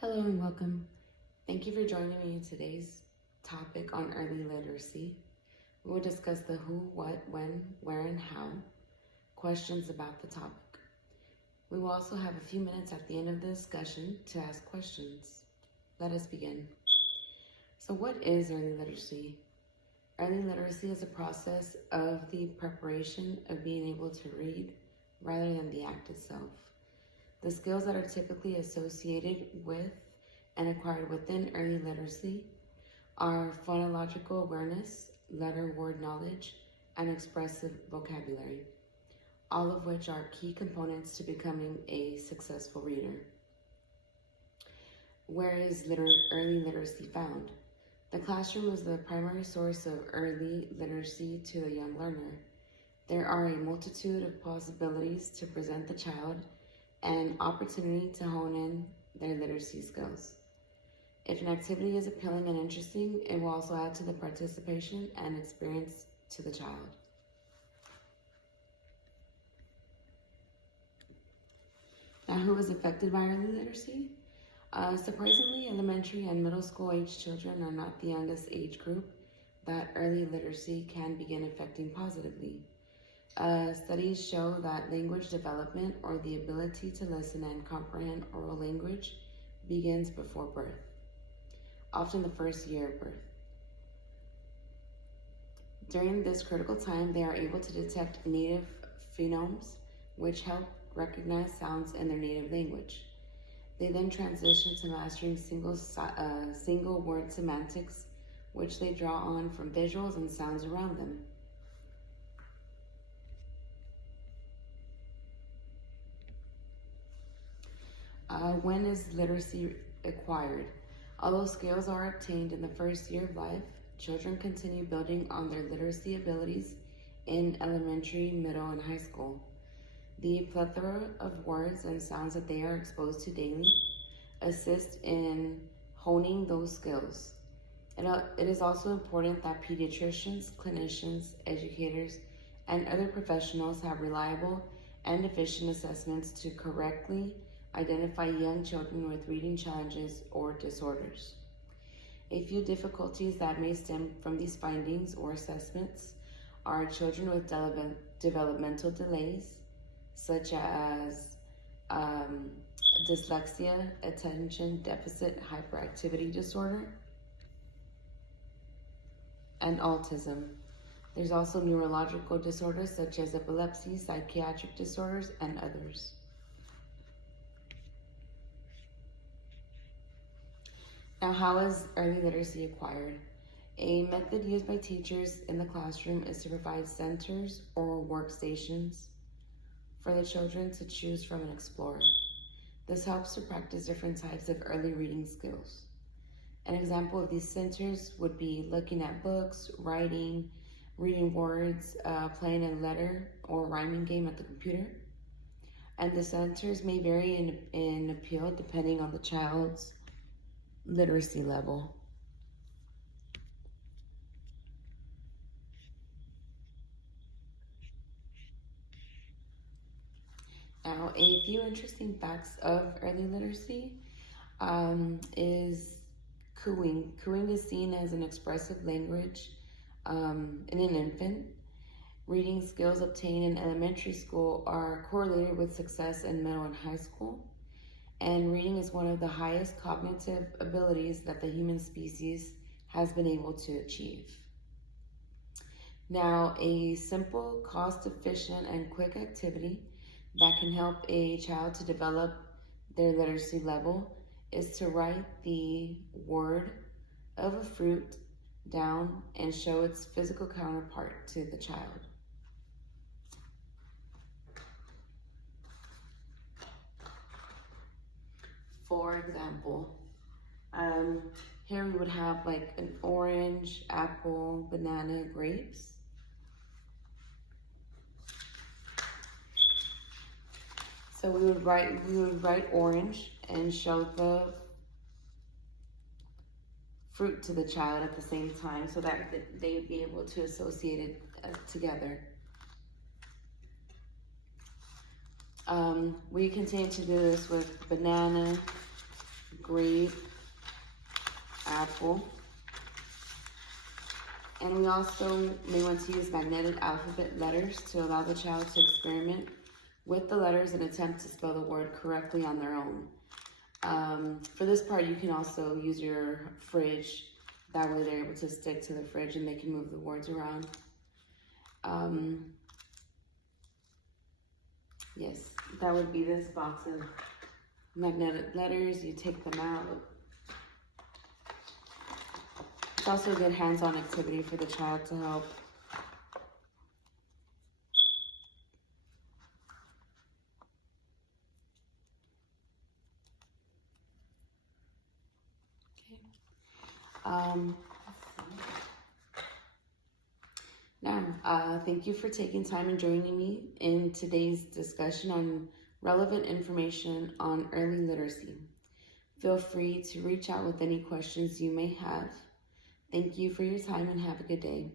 Hello and welcome. Thank you for joining me in today's topic on early literacy. We will discuss the who, what, when, where, and how, questions about the topic. We will also have a few minutes at the end of the discussion to ask questions. Let us begin. So what is early literacy? Early literacy is a process of the preparation of being able to read rather than the act itself. The skills that are typically associated with and acquired within early literacy are phonological awareness, letter word knowledge, and expressive vocabulary, all of which are key components to becoming a successful reader. Where is early literacy found? The classroom is the primary source of early literacy to the young learner. There are a multitude of possibilities to present the child and opportunity to hone in their literacy skills. If an activity is appealing and interesting, it will also add to the participation and experience to the child. Now, who is affected by early literacy? Surprisingly, elementary and middle school age children are not the youngest age group that early literacy can begin affecting positively. Studies show that language development, or the ability to listen and comprehend oral language, begins before birth, often the first year of birth. During this critical time, they are able to detect native phonemes, which help recognize sounds in their native language. They then transition to mastering single word semantics, which they draw on from visuals and sounds around them. When is literacy acquired? Although skills are obtained in the first year of life, children continue building on their literacy abilities in elementary, middle, and high school. The plethora of words and sounds that they are exposed to daily assist in honing those skills. It is also important that pediatricians, clinicians, educators, and other professionals have reliable and efficient assessments to correctly identify young children with reading challenges or disorders. A few difficulties that may stem from these findings or assessments are children with developmental delays, such as dyslexia, attention deficit hyperactivity disorder, and autism. There's also neurological disorders such as epilepsy, psychiatric disorders, and others. Now, how is early literacy acquired? A method used by teachers in the classroom is to provide centers or workstations for the children to choose from and explore. This helps to practice different types of early reading skills. An example of these centers would be looking at books, writing, reading words, playing a letter or rhyming game at the computer. And the centers may vary in appeal depending on the child's literacy level. Now, a few interesting facts of early literacy is cooing. Cooing is seen as an expressive language in an infant. Reading skills obtained in elementary school are correlated with success in middle and high school. And reading is one of the highest cognitive abilities that the human species has been able to achieve. Now, a simple, cost-efficient, and quick activity that can help a child to develop their literacy level is to write the word of a fruit down and show its physical counterpart to the child. For example, here we would have like an orange, apple, banana, grapes. So we would write orange and show the fruit to the child at the same time so that they would be able to associate it together. We continue to do this with banana, grape, apple. And we also may want to use magnetic alphabet letters to allow the child to experiment with the letters and attempt to spell the word correctly on their own. For this part, you can also use your fridge. That way they're able to stick to the fridge and they can move the words around. Yes, that would be this box of magnetic letters. You take them out. It's also a good hands-on activity for the child to help. Okay. Now, thank you for taking time and joining me in today's discussion on relevant information on early literacy. Feel free to reach out with any questions you may have. Thank you for your time and have a good day.